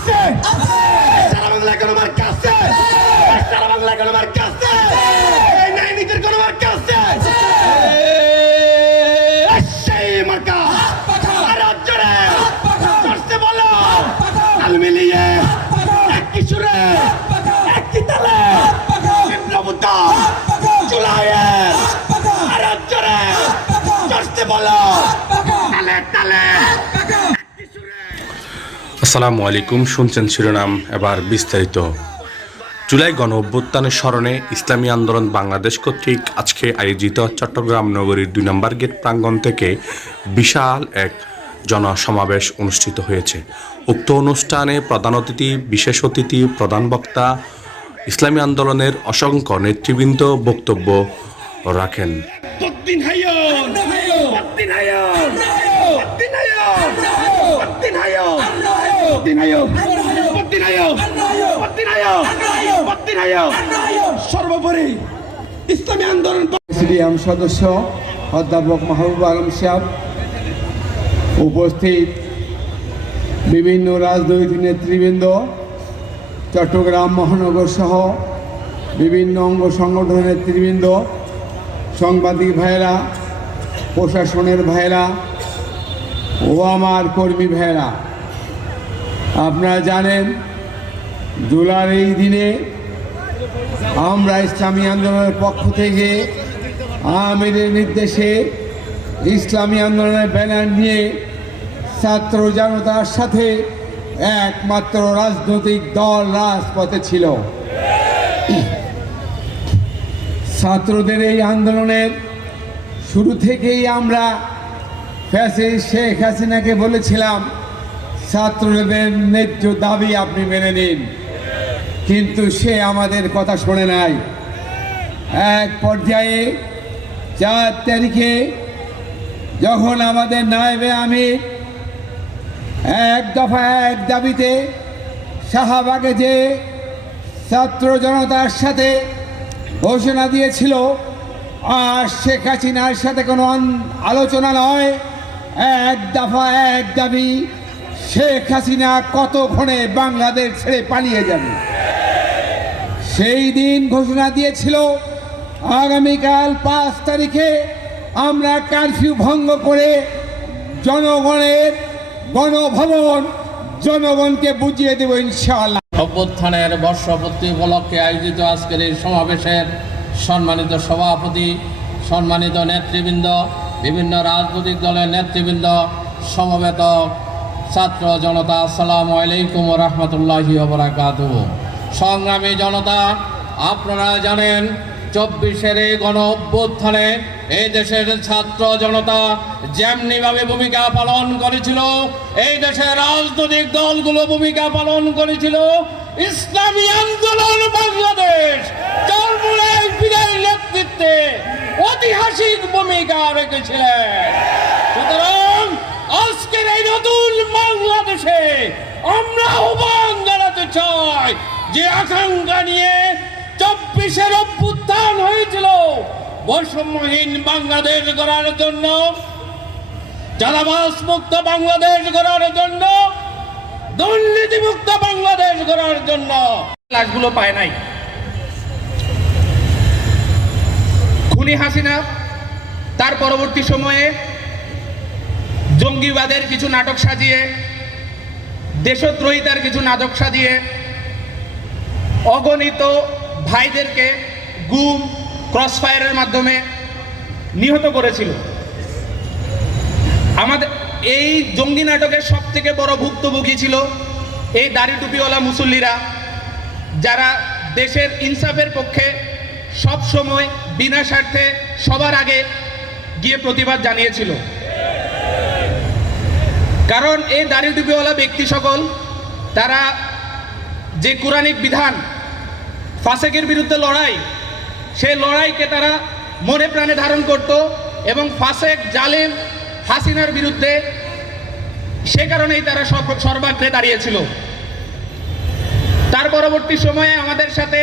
আছে সারা বাংলা গণমার্কা আছে সারা বাংলা গণমার্কা আছে এই নাই নীতির গণমার্কা আছে সেই মার্কা আর জোরে করতে বলো তাল মিলিয়ে একই সুরে একই তালে বিপ্লবতা চুলায়ে আর জোরে করতে বলো তালে তালে। আসসালামু আলাইকুম, শুনছেন শিরোনাম, এবার বিস্তারিত। জুলাই গণ অভ্যুত্থানের স্মরণে ইসলামী আন্দোলন বাংলাদেশ কর্তৃক আজকে আয়োজিত চট্টগ্রাম নগরীর ২ নম্বর গেট প্রাঙ্গণ থেকে বিশাল এক জনসমাবেশ অনুষ্ঠিত হয়েছে। উক্ত অনুষ্ঠানে প্রধান অতিথি, বিশেষ অতিথি, প্রধান বক্তা, ইসলামী আন্দোলনের অসংখ্য নেতৃবৃন্দ বক্তব্য রাখেন। সর্বোপরি ইসলামী আন্দোলন প্রেসিডিয়াম সদস্য অধ্যাপক মাহবুব আলম সাহেব, উপস্থিত বিভিন্ন রাজনৈতিক নেতৃবৃন্দ, চট্টগ্রাম মহানগর সহ বিভিন্ন অঙ্গ সংগঠনের নেতৃবৃন্দ, সাংবাদিক ভাইয়েরা, প্রশাসনের ভাইয়েরা ও আমার কর্মী ভাইয়েরা, আপনারা জানেন জুলাইয়ের এই দিনে আমরা ইসলামী আন্দোলনের পক্ষ থেকে আমিরের নির্দেশে ইসলামী আন্দোলনের ব্যানার নিয়ে ছাত্র জনতার সাথে একমাত্র রাজনৈতিক দল রাজপথে ছিল। ছাত্রদের এই আন্দোলনের শুরু থেকেই আমরা ফ্যাসিস্ট শেখ হাসিনাকে বলেছিলাম ছাত্রদের ন্যায্য দাবি আপনি মেনে নিন, কিন্তু সে আমাদের কথা শোনে নাই। এক পর্যায়ে ৪ তারিখে যখন আমাদের নায়েবে আমির এক দফা এক দাবিতে শাহবাগে যে ছাত্র জনতার সাথে ঘোষণা দিয়েছিল আর শেখ হাসিনার সাথে কোনো আলোচনা নয়, এক দফা এক দাবি, শেখ হাসিনা কতক্ষণে বাংলাদেশ ছেড়ে পালিয়ে যাবে। সেই দিন ঘোষণা দিয়েছিল আগামীকাল ৫ তারিখে আমরা কারফিউ ভঙ্গ করে জনগণের গণভবন জনগণকে বুঝিয়ে দেব ইনশাআল্লাহ। অভ্যুত্থানের বর্ষপূর্তি উপলক্ষে আয়োজিত আজকের এই সমাবেশের সম্মানিত সভাপতি, সম্মানিত নেতৃবৃন্দ, বিভিন্ন রাজনৈতিক দলের নেতৃবৃন্দ, সমবেত ছাত্র জনতা, আসসালামু আলাইকুম ওয়া রাহমাতুল্লাহি ওয়া বারাকাতুহু। সংগ্রামী জনতা, আপনারা জানেন ২৪-এর এই গণ অভ্যুত্থানে এই দেশের ছাত্র জনতা যেমনিভাবে ভূমিকা পালন করেছিল, এই দেশের রাজনৈতিক দলগুলো ভূমিকা পালন করেছিল। ইসলামী আন্দোলন বাংলাদেশ চরমুনাই পীরের নেতৃত্বে ঐতিহাসিক ভূমিকা রেখেছিলেন। সুতরাং আজকের এই নতুন বাংলাদেশে আমরা আহ্বান জানাতে চাই যে আকাঙ্ক্ষা নিয়ে ২৪-এর অভ্যুত্থান হয়েছিল, বৈষম্যহীন বাংলাদেশ গড়ার জন্য, চাঁদাবাজ মুক্ত বাংলাদেশ গড়ার জন্য, দুর্নীতিমুক্ত বাংলাদেশ গড়ার জন্য। লাশগুলো পায় নাই। খুনি হাসিনা তার পরবর্তী সময়ে জঙ্গিবাদের কিছু নাটক সাজিয়ে, দেশদ্রোহিতার কিছু নাটক সাজিয়ে অগণিত ভাইদেরকে গুম, ক্রসফায়ারের মাধ্যমে নিহত করেছিল। আমাদের এই জঙ্গি নাটকের সব থেকে বড় ভুক্তভোগী ছিল এই দাড়ি টুপিওয়ালা মুসল্লিরা, যারা দেশের ইনসাফের পক্ষে সব সময় বিনা স্বার্থে সবার আগে গিয়ে প্রতিবাদ জানিয়েছিল। কারণ এই দাড়ি টুপিওয়ালা ব্যক্তি সকল, তারা যে কোরআনিক বিধান ফাসেকের বিরুদ্ধে লড়াই, সেই লড়াইকে তারা মনে প্রাণে ধারণ করত এবং ফাসেক জালেম হাসিনার বিরুদ্ধে সে কারণেই তারা সর্বাগ্রে দাঁড়িয়েছিল। তার পরবর্তী সময়ে আমাদের সাথে